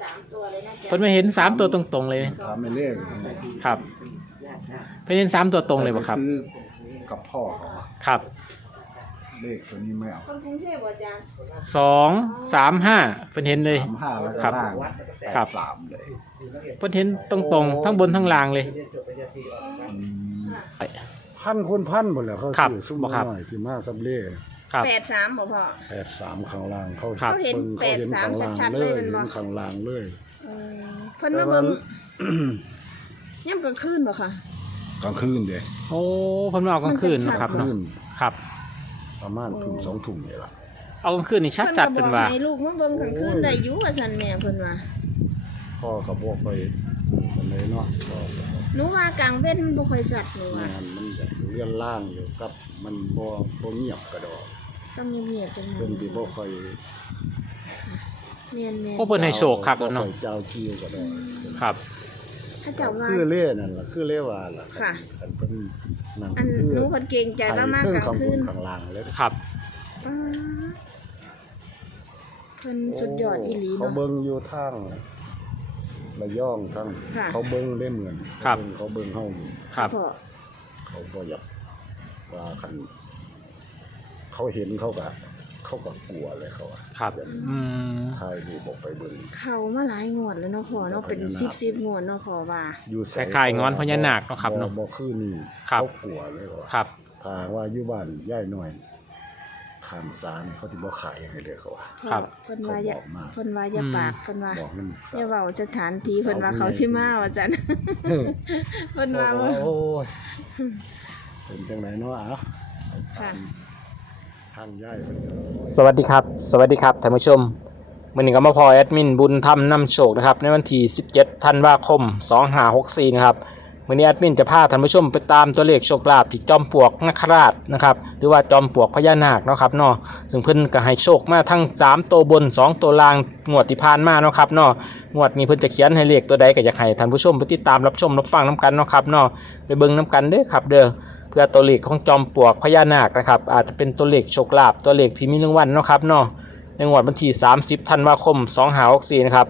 สามตัวเลยนะจ๊ะเพิ่นมาเห็นสามตัวตรงๆเลย ถามไม่เล่นครับ เพิ่นเห็นสามตัวตรงเลยบ่ครับ ซื้อกับพ่อเขาอะครับ เลขตัวนี้ไม่เอาคนกรุงเทพบ่จ๊ะสองสามห้าเพิ่นเห็นเลย สามห้าแล้วก็ครับล่างแปดครับสามเลยเพิ่นเห็นตรงๆ ทั้งบนทั้งล่างเลย พันคนพันหมดแล้วเขาครับซื้อซุ้มบ่ครับ น้อยที่มากกับเล่ ครับ แปดสามบ่พ่อ แปดสามข้างล่างเขาครับ เขาเห็นเขาเห็นแปดสามข้างล่างชัดๆเลเลยยมันเห็บ่นข้างล่างเลยอืมเพิ่นมาเบิ่งย่ำกลางคืนบ่ค่ะ กลางคืนเด้โอ้เพิ่นมาเอากลางคืนเนาะครับกลางเนาะคืนครับ ประมาณทุ่มสองทุ่มนี่ล่ะเอากลางคืนนี่ชัดจัดเป็นว่า พิ่ก็บอกให้ลูกมาเบิ่งกลางคืนได้อยู่ว่าซั่นแม่เพิ่นว่าพ่อกับบอกไปคนเลยเนาะพ่อก็บอกหนูว่ากลางเว้นมันบ่ค่อยสัตว์หนูว่า งานมันจะเลื่อนล่างอยู่กับ มันบ่บ่เงียบกระดอก ต้องเงียบๆจังเพิ่นสิบ่ค่อยเนียนโอ้เพิ่นให้โชคคักแล้วเนาะบ่ค่อยเจ้าคิวกระดอกครับๆถ้าเจ้าว่า คือเล่นั่นล่ะคือเล่ว่าล่ะค่ะ อันเป็นนั่นอันคือหนูเพิ่นเก่งใจว่ามากกลางคืนข้างล่างเลยครับ ป๊าดเพิ่นสุดยอดอีหลีเขาเนาะ เบิ่งอยู่ทางระยองทางค่ะ เขาเบิ่งได้เหมือนครับ เขาเบิ่งเฮาครับ พ่อเขาบ่อยากว่าคัน เขาเห็นเขาก็เขาก็กลัวเลยเขาอะครับอืม ถ่ายรูปออกไปเบิ่งเข้ามาหลายงวดแล้วเนาะพ่อเนาะเป็นพญานาค10 10งวดเนาะพ่อว่า อยู่ไสคล้ายๆงอนพญานาคเนาะครับเนาะบ่คือนี่ครับ เขากลัวเลยว่าครับ ถ้าว่าอยู่บ้านย่ายน้อยข้างศาลเขาสิบ่ขายให้เลยเขาว่า ครับ เพิ่นว่าอย่าเขาบอกมา เพิ่นว่าอย่าอืม ปากเพิ่นว่าบอกนั่นอย่าเว้าสถานที่เพิ่นว่าเขาสิมาว่าจันเพิ่นว่าบอกว่าว่า โอ้ยเป็นจังไดเนาะอะค่ะ ทางย่ายเพิ่นสวัสดีครับ สวัสดีครับท่านผู้ชมวันนี้ก็มาพอแอดมินบุญธรรมนำโชคนะครับในวันที่ 17 ธันวาคม 2564 นะครับวันนี้แอดมินจะพาท่านผู้ชมไปตามตัวเลขโชคลาภที่จอมปลวกนคราชนะครับหรือว่าจอมปลวกพญานาคนะครับเนาะซึ่งเพิ่นก็ให้โชคมาทั้ง 3 ตัวบน 2 ตัวล่างงวดที่ผ่านมาเนาะครับเนาะงวดนี้เพิ่นจะเขียนให้เลขตัวใดก็อยากให้ท่านผู้ชมไปติดตามรับชมรับฟังน้กันเนาะครับเนาะไปเบิ่งน้กันเด้อครับเด้อ เพื่อตัวเลขของจอมปลวกพญานาคนะครับอาจจะเป็นตัวเลขโชคลาภตัวเลขที่มีรางวัลเนะครับเนาะในงวดวันที่ 30 ธันวาคม 2564 นะครับ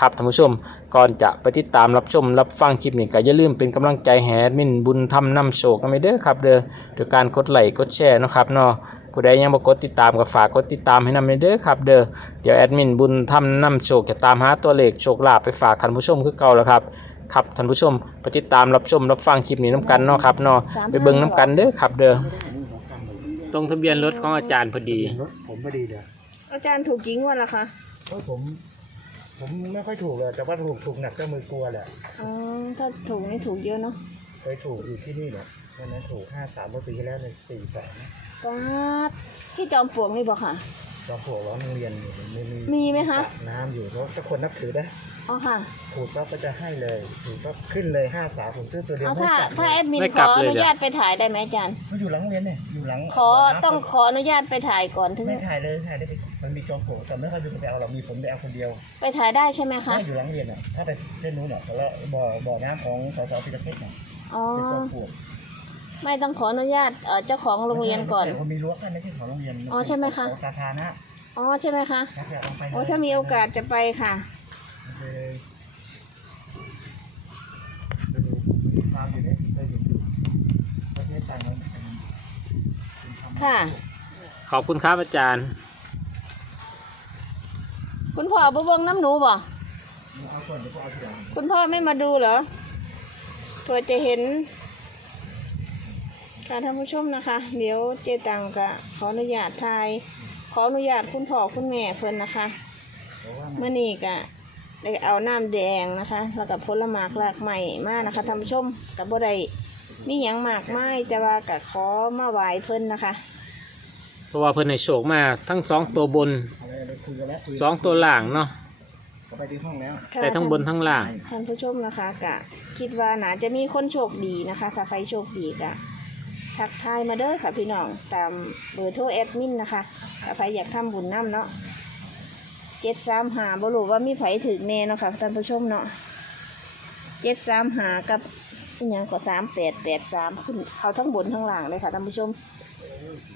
ครับท่านผู้ชม ก่อนจะไปติดตามรับชมรับฟังคลิปนี้ก็อย่าลืมเป็นกำลังใจแหแอดมินบุญทำนำโชคกันไปเด้อครับเด้อโดยการกดไลค์กดแชร์นะครับเนาะผู้ใดยังบ่กดติดตามก็ฝากกดติดตามให้นำเด้อครับเด้อเดี๋ยวแอดมินบุญทำนำโชคจะตามหาตัวเลขโชคลาภไปฝากท่านผู้ชมคือเก่าแล้วครับ ครับท่านผู้ชมไปติดตามรับชมรับฟังคลิปนี้น้ำกันเนาะครับเนาะไปเบิ่งน้ำกันเด้อครับ เด้อตรงทะเบียนรถของอาจารย์พอดี รถผมไม่ดีเลยอาจารย์ถูกกี่งวดละคะเพราะผม ผมไม่ค่อยถูกเลยแต่ว่าถูกถูกหนักก็มือกลัวแหละอ๋อถ้าถูกนี่ถูกเยอะเนาะเคยถูกอยู่ที่นี่เนี่ยวันนั้นถูกห้าสามเมื่อปีที่แล้วในสี่แสนป๊าดที่จอมปลวกนี่บ่ค่ะ ตอนถูกร้องโรงเรียนอยู่ไม่มีมีไหมคะ สระน้ำอยู่แล้วถ้าคนนับถือได้อ๋อค่ะถูกก็ก็จะให้เลยถูกก็ขึ้นเลยห้าสามผมซื้อตัวเดียวเอาไม่ถ้าจับถ้าแอดมินไม่ขกลับออเลยนุเหรอญาตไปถ่ายได้ไหมอาจารย์ มันอยู่หลังโรงเรียนเนี่ยอยู่หลังขอต้องขออนุญาตไปถ่ายก่อนถึง ไม่ถ่ายเลยถ่ายได้ไปมันมีจอมโผล่แต่ไม่ค่อยมีคนไปเอาหรอกมีผมไปเอาคนเดียวไปถ่ายได้ใช่ไหมคะ ถ้าอยู่หลังเรียนอะถ้าไปเส้นนู้นอะแล้วบ่อบ่อน้ำของสสพิรเพชรเนี่ยอ๋อเป็นจอมโผล่ ไม่ต้องขออนุญาตเอ่อเจ้าของโรงเรียนก่อนแต่คนมีรั้วกั้นไม่ใช่ของโรงเรียนอ๋อใช่ไหมคะ ของสาธารณะอ๋อใช่ไหมคะครับอยากลองไปนะโอ้ถ้ามีโอกาสจะไปค่ะไปเลยไปดูตามอยู่เนี่ยเคยเห็นอยู่ประเทศต่างมันเป็นเป็นธรรมะค่ะ ขอบคุณครับอาจารย์ คุณพ่อบ่เบิ่งน้ำหนูบ่เอาก่อนเดี๋ยวก็เอาทีหลัง คุณพ่อไม่มาดูเหรอเพื่อจะเห็น ค่ะท่านผู้ชมนะคะ เดี๋ยวเจตังกะขออนุญาตทาย ขออนุญาตคุณพ่อคุณแม่เพิ่นนะคะเพราะว่าเมื่อนี้กะได้เอาน้ำแดงนะคะแล้วก็ผลหมากหลากใหม่มานะคะท่านผู้ชมกับบ่ได้มีหยังมากมายแต่ว่ากะขอมาไหว้เพิ่นนะคะเพราะว่าเพิ่นให้โชคมาทั้งสองตัวบนอะไรเราคุยกันแล้วคุยสองตัวล่างเนาะก็ไปที่ห้องแล้วค่ะแต่ทั้งบนทั้งล่าง ท่านผู้ชมนะคะกะคิดว่าน่าจะมีคนโชคดีนะคะถ้าใครโชคดีกะ ทักทายมาเด้อค่ะพี่น้อง ตามเบอร์โทรแอดมินนะคะถ้าใครอยากทำบุญน้ำเนาะเจ็ดสามหาบรูว่ามีไผถึงแน่เนาะค่ะท่านผู้ชมเนาะเจ็ดสามหากับอหยังก็สามแปดแปดสามขึ้นเขาทั้งบนทั้งล่างเลยค่ะท่านผู้ชม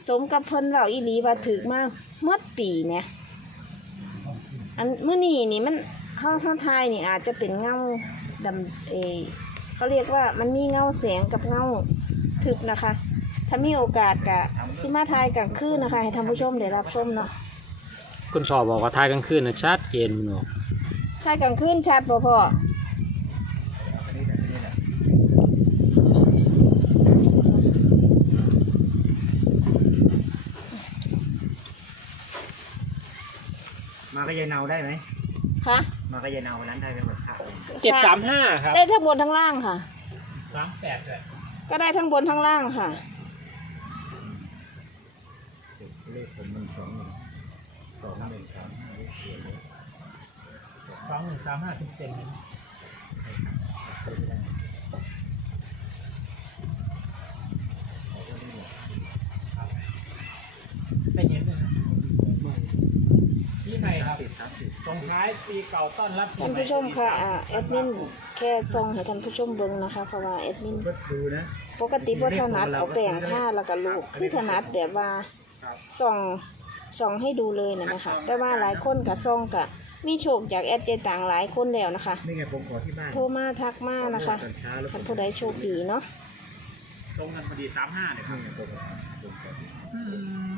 สมกับเพิ่นเราอีหลีว่าถึกมากเมดปีเนี่ยอันเมื่อนี้นี่มันห้องห้องทายนี่อาจจะเป็นเงาดำเอเขาเรียกว่ามันมีเงาแสงกับเงา ทึบนะคะ ถ้ามีโอกาสกะซิมาทายกลางคืนนะคะ ให้ท่านผู้ชมได้รับชมเนาะคุณชอบบอกว่าทายกลางคืนนะชัดเจนเนาะทายกลางคืนชัดบ่พ่ออันนี้แหละอันนี้แหละมากับยายเนาได้ไหมคะมากับยายเนาวันนั้นได้ไหมหมดค่ะเจ็ดสามห้าครับได้ทั้งบนทั้งล่างค่ะสามแปดเลย ก็ได้ทั้งบนทั้งล่างค่ะ เลขผมมันสองหนึ่งสองหนึ่งสามห้าเลขเขียนเลยสองหนึ่งสามห้าสิบเซนได้ยินไหมครับที่ไหนครับสิบสามสิบ ส่งท้ายปีเก่าต้อนรับปีท่านใหม่ผู้ชมค่ะอ่าแอดมินแค่ส่งให้ท่านผู้ชมเบิ่งนะคะ เพราะว่าแอดมินก็ดูนะปกติบ่ถนัดเอาแป้งผ้าแล้วก็ลูกคือถนัดแบบว่าส่องส่องให้ดูเลยนะนะคะ แต่ว่าหลายคนกับส่องกับมีโชคจากแอดเจต่างหลายคนแล้วนะคะ นี่ไงผมขอที่บ้านโทรมาทักมานะคะตอนเช้าแล้วผท่ามนผู้ใดโชคดีเนาะตรงกันพอดีสามห้าเนี่ยครับนี่ไงผมผมขออื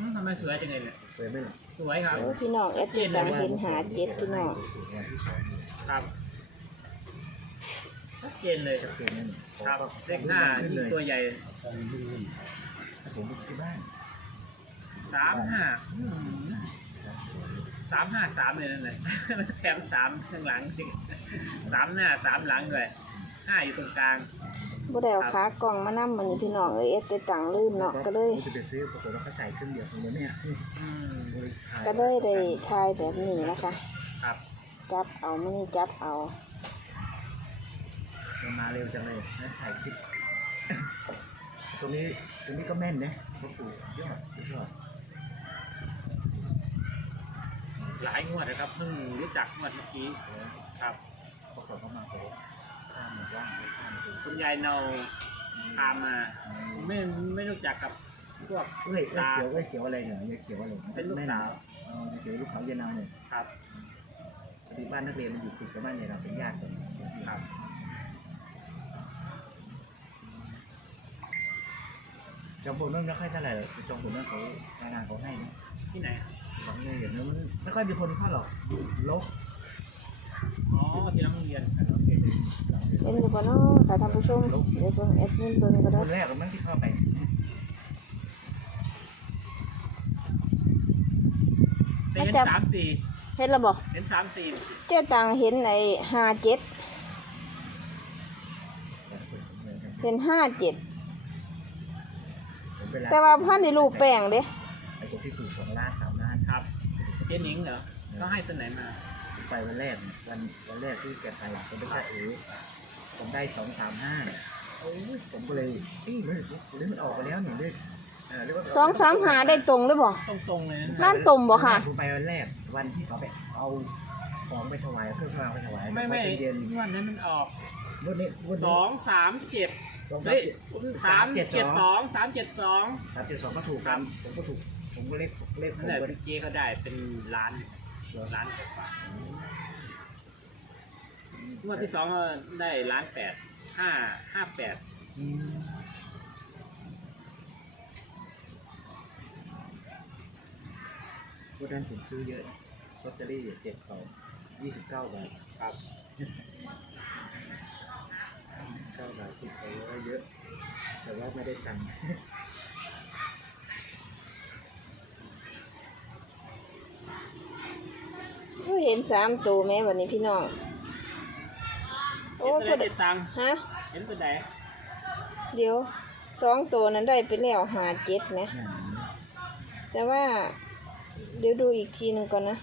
มทำไมสวยจังเลยเนี่ย เปิดไม่หรอก สวยครับ โอ้พี่น้องแอดเจต่างเห็นหาเจ็ดพี่น้องวันที่สองครับชัดเจนเลยจะเปลี่ยนนั่นครับเลขหน้าขึ้นยิ่เลงยตัวใหญ่ผมไปที่บ้านสามห้าอืมสามห้าสามเลยนั่นเลยแถมสามข้างหลังสามหน้าสามหลังด้วยห้าอยู่ตรงกลาง บ่ได้เอาขากล่องมานํมันนี้พี่น้องเอ้ยแอดเจต่างลืมเนาะก็เลยจะไปซื้อปรากฏว่าเขาจ่ายครึ่งเดียวของเดือนเนี่ยอืมก็เลยได้ทายแบบนี้นะคะ ครับจับเอาไม่นี่จับเอา มันมาเร็วจังเลยนะถ่ายคลิป ตรงนี้ตรงนี้ก็แม่นนะพ่อปู่ยอดยอดหลายงวดนะครับเพิ่งรู้จักงวดเมื่อกี้ครับปรากฏว่ามาโต ข้ามมาว่างไม่ข้ามดูคุณยายเนาพามา ไม่ไม่รู้จักกับพวกเอ้ยเอ้ยเขียวเอ้ยเขียวอะไรเนี่ยเอ้ยเขียวอะไรยเป็นลูกสาวเออเขียวลูกสาวเยนนาเนี่ยครับพอดีบ้านนักเรียนมันอยู่ติดกับบ้านเยนนาเป็นญาติกันครับจอมพลนั่นไม่ค่อยเท่าไหร่หรอกจอมพลนั่นเขางานเขาให้นะที่ไหนครับบางเนี่ยอย่างนั้นมันไม่ค่อยมีคนเข้าหรอกลกอ๋อที่น้องเรียน เราเห็นเราเห็นเล่นอยู่บ่เนาะค่ะท่านผู้ชมเดี๋ยวเบิ่งแอดมินเบิ่งก็คได้นแรกมันที่เข้าไปแต่เห็นสามสี่เห็นแล้วบ่เห็นสามสี่เจ๊ตังเห็นในห้าเจ็ดเห็นห้าเจ็ดผมไปร้นแต่ว่าพันในรูปแป้งเด้ไอ้ตัวที่ถูกสองล้านสามล้านครับเจ๊หนิงเหรอเขาให้ตัวไหนมา ไปวันแรกเนี่ย วันวันแรกที่แกไปผมไม่ใช่เออผมได้สองสามห้าโอ้ยผมก็เลยเอ้ยมันเรื่องมันออกไปแล้วเนี่ยเรื่องเเรียกว่าสองสามหาได้ตรงหรือบ่ตรงๆเลยนะร้านตุ่มบ่ค่ะผมไปวันแรกวันที่เขาไปเอาของไปถวายเครื่องสว่างไปถวายไม่ไม่พอเย็นวันนั้นมันออกวันนี้วันสนี้องสามเจ็ดสองเฮ้ยสามเจ็เจ็ดดสสององสามเจ็ดสองสามเจ็ดสองก็ถูกครับผมก็ถูกผมก็เลขเลขผนั่มนแหละก็พี่เจ๊เขาได้เป็นล้านล้านกว่าๆ งวดที่สองก็ได้ล้านแปดห้าห้าแปดอืมวันนั้นผมซื้อเยอะลอตเตอรี่เจ็ดสองยี่สิบเก้าบาทครับ เก้าบาทสิบไปว่าเยอะ แต่ว่าไม่ได้ตังค์ เห็นสามตัวแม่วันนี้พี่น้อง โอ้เห็นตัวผู้ไหนใดเจ็ดตังค์ฮะ เห็นตัวไหนเดี๋ยวสองตัวนั้นได้ไปแล้วหาเจ็ดไหมอืมแต่ว่า เดี๋ยวดูอีกทีหนึ่งก่อนนะ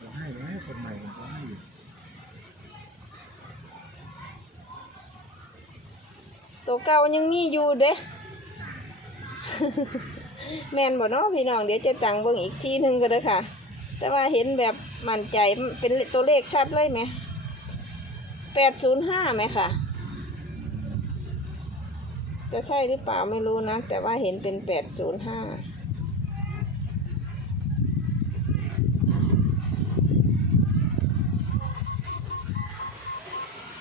ผมให้นะคนใหม่ผมก็ให้อยู่ตัวเก่ายังมีอยู่เด้ แม่นบ่เนาะพี่น้องเดี๋ยวจะตังเบิ่งอีกทีหนึ่งก็ได้อค่ะ แต่ว่าเห็นแบบมั่นใจเป็นตัวเลขชัดเลยไหม แปดศูนย์ห้าไหมค่ะ จะใช่หรือเปล่าไม่รู้นะ แต่ว่าเห็นเป็นแปดศูนย์ห้า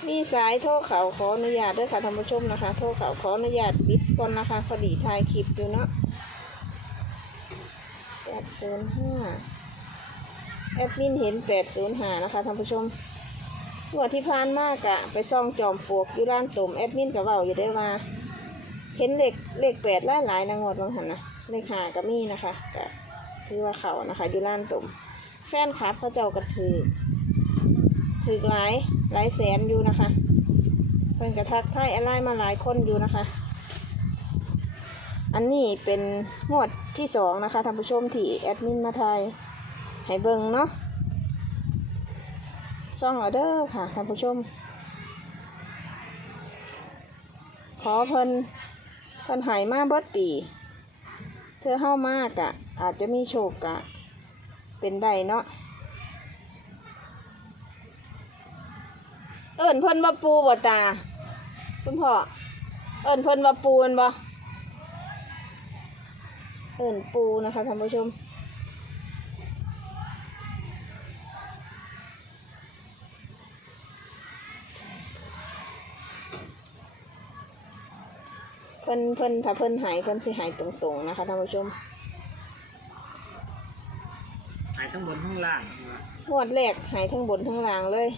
มีสายโทรเขาขออนุญาตด้วยค่ะท่านผู้ชมนะคะ โทรเขาขออนุญาตบิดก่อนนะคะพอดีถ่ายคลิปอยู่เนาะแปดศูนย์ห้าแอดมินเห็นแปดศูนย์หานะคะท่านผู้ชม งวดที่ผ่านมากอะไปซ่องจอมปลวกอยู่ร้านตุ่มแอดมินกับเบาอยู่ได้ว่าเห็นเลขเลขแปดหลายหลายนะงวดบางหันนะเลขหาก็มีนะคะก็ถือว่าเขานะคะอยู่ร้านตุ่มแฟนคลับเขาเจ้าก็ถือถือหลายหลายแสนอยู่นะคะเพิ่นกระทักทายอะไรมาหลายคนอยู่นะคะ อันนี้เป็นงวดที่สองนะคะท่านผู้ชมที่แอดมินมาทายให้เบิ่งเนาะ ซ่องออเดอร์ค่ะท่านผู้ชม ขอเพิ่นเพิ่นหายมาเบิดปี เธอเข้ามากอะอาจจะมีโชคกะ เป็นได้เนาะเอิญเพิ่นว่าปูบ่ตา คุณพ่อเอิญเพิ่นว่าปูอันบ่เอิญปูนะคะท่านผู้ชม พิ่นเพิ่นถ้าเพิ่นหายเพิ่นสิหายตรงๆนะคะท่านผู้ชมหายทั้งบนทั้งล่างงวดแรกหายทั้งบนทั้งล่างเลย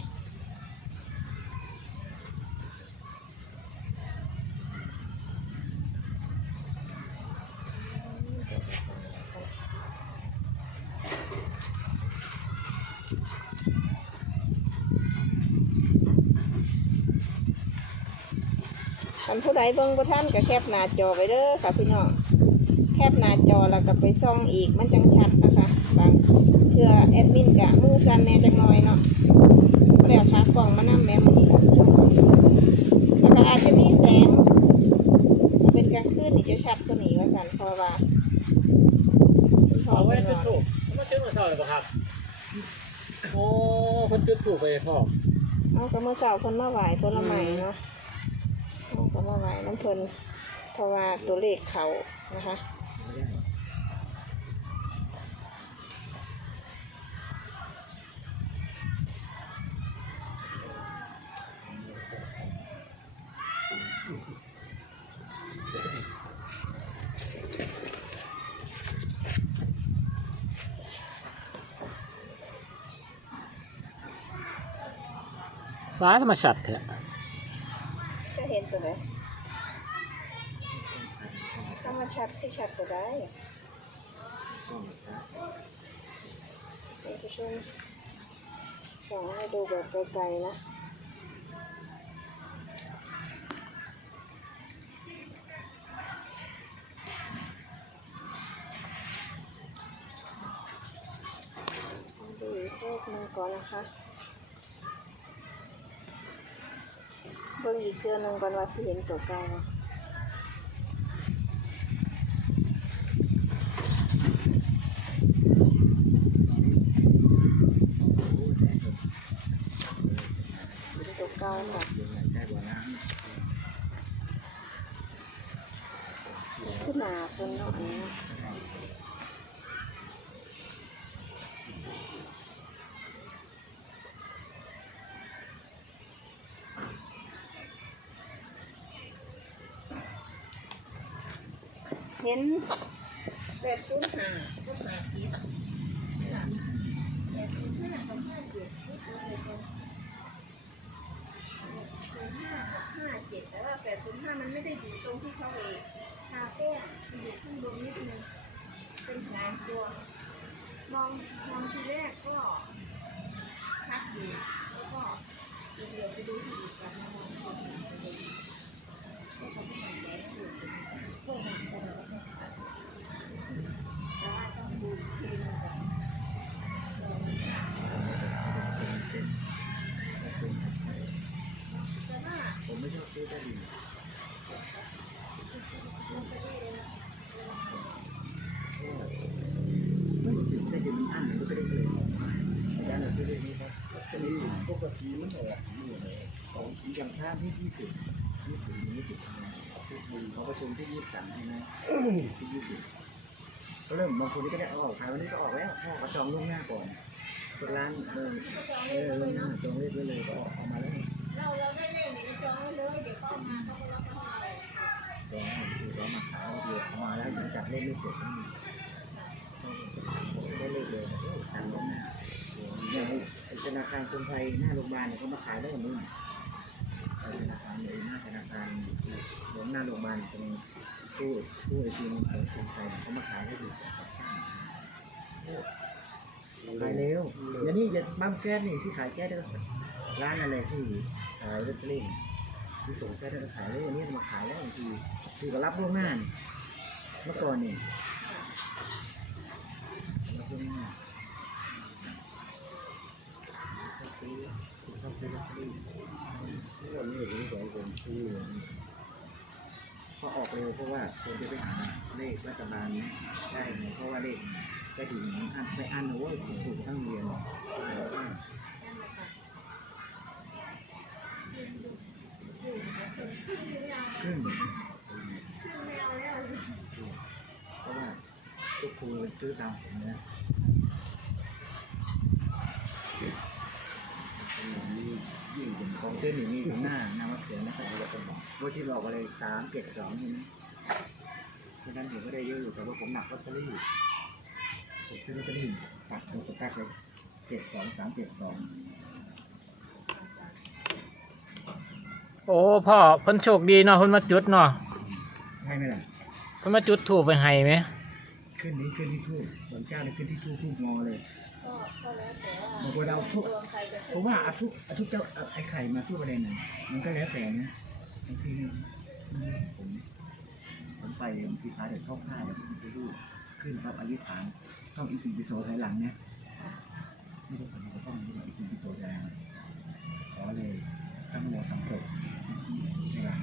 ท่านผู้ใดเบิ่งบ่ท่านก็แคปหน้าจอไว้เด้อค่ะพี่น้องแคปหน้าจอแล้วก็ไปซ่องอีกมันจังชัดนะคะบางเทื่อแอดมินกะมือสั่นแหน่จังน้อยเนาะก็เลยเอาขากล่องมานำแม่มันนี่ค่ะแล้วก็อาจจะมีแสงถ้าเป็นกลางคืนนี่จะชัดกว่านี้ว่าสั่นเพอว่าพอเอาไว้เป็นจุดว่าถูกมาจุดมาเท่าเลยป่ะครับโอ้คนจุดถูกไปพ่อเอาก็เมื่อเช้าเพิ่นมาไหวผลไม้เนาะเอาก็ มาไหวน้ำเพิ่นเพราะว่าตัวเลขเขานะคะฟ้าธรรมชัดเถอะจะเห็นตัวไหนถ้ามา ชัดให้ชัดตัวได้เดี๋ยวจะช่วยส่องให้ดูแบบไกลๆนะดูอีกรูปหนึงก่อนนะคะเบิ่งอีกเทือหนึงก่อนว่าสิเห็นตัวเก่าบ่ห็นตัว เก่าค่ะได้บ่อน้ขึ้นมาเพิ่นเนาะอันนี้เห็นแปดศูนห้าก็แปดเจ็ดแปดศูนย์ห้ากับห้าเจ็ดศูนย์ห้ากับห้าเจ็ดแต่ว่าแปดศูนย์ห้ามันไม่ได้อยู่ตรงที่เขาเองคาเฟ่อะมันอยู่ข้างบนนิดนึงเป็นสาม ตัว มองมองทีแรก อย่างชาติที่ยี่สิบยี่สิบยี่สิบเขาประชุมที่ยี่สิบสามนะที่ยี่สิบก็เริ่มบางคนนี่ก็ได้เอาออกขายวันนี้ก็ออกแล้วพ่อเขาจองล่วงหน้าก่อนร้านเออเออล่วงหน้าจองเรียบร้อยเลยก็ออกมาแล้วเราตัวคือเรามาขายเดียวมาแล้วหลังจากเล่นไม่เสร็จได้เลขเลยสั่งล่วงหน้าเนี่ยไอ้ธนาคารกรุงไทยหน้าโรงพยาบาลเนี่ยเขามาขายได้แบบนี้ธนาคารเลยหน้าธนาคาร หลวงหน้าโรงพยาบาลตรงตู้ตู้ไอทีมของกรุงไทยเขามาขายให้ดูสักขายเร็วเดี๋ยวนี้จะบ้างแก๊สนี่ที่ขายแก๊สได้ร้านอะไรที่ขายลอตเตอรี่ที่ส่งแก๊สได้ขายเลยอันนี้มาขายแล้วบางทีคือก็รับล่วงหน้านี่เมื่อก่อนนี่รับล่วงหน้าเขาซื้อเขาซื้อลอตเตอรี่วันนี้ผมสองคนที่ พอออกเร็วเพราะว่าคนจะไปหาเลขรัฐบาลได้ไงเพราะว่าเลขได้ถึงอันไปอันโอ้ยถูกทั้งเรียนครึ่งเพราะว่าทุกครูซื้อตามผมนะยิ่งผมของเต้นอยู่นี่อยู่หน้าหน้าวัดเสียนะครับแล้วก็บอ กว่าที่บอกอะไรสามเจ็ดสองใช่ไหมเพราะฉะนั้นผมก็ได้เยอะอยู่แต่ว่าผมหนักลอตเตอรี่ผมซื้อลอตเตอรี่ตัดตัวสกัดเลยเจ็ดสองสามเจ็ดสองโอ้พ่อเพิ่นโชคดีเนาะเพิ่นมาจุดเนาะให้ไหมล่ะเพิ่นมาจุดถูกไปให้ไหมขึ้นนี้ขึ้นที่ทูบเหมือนเจ้าเลยขึ้นที่ทูบทูบงอเลยบางคนเอาทุกผมว่าเอาทุกเอาทุกเจ้าเอาไอ้ไข่มาทุกประเด็นน่ะมันก็แล้วแต่นะ บางทีเนี่ยผมผมไปทีพาเด็กเข้าค่ายแบบไปดูขึ้นครับอธิษฐานต้องอีกปีปิโสถอยหลังเนี่ยไม่ได้ผลก็ต้องอีกปีปิโสถอยหลังขอเลยทั้งโมทั้งจบในหลัง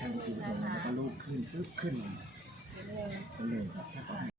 ทั้งอีกปีปิโสแล้วก็ลูกขึ้นปึ๊บขึ้นเลยก็เลยครับถ้าตอน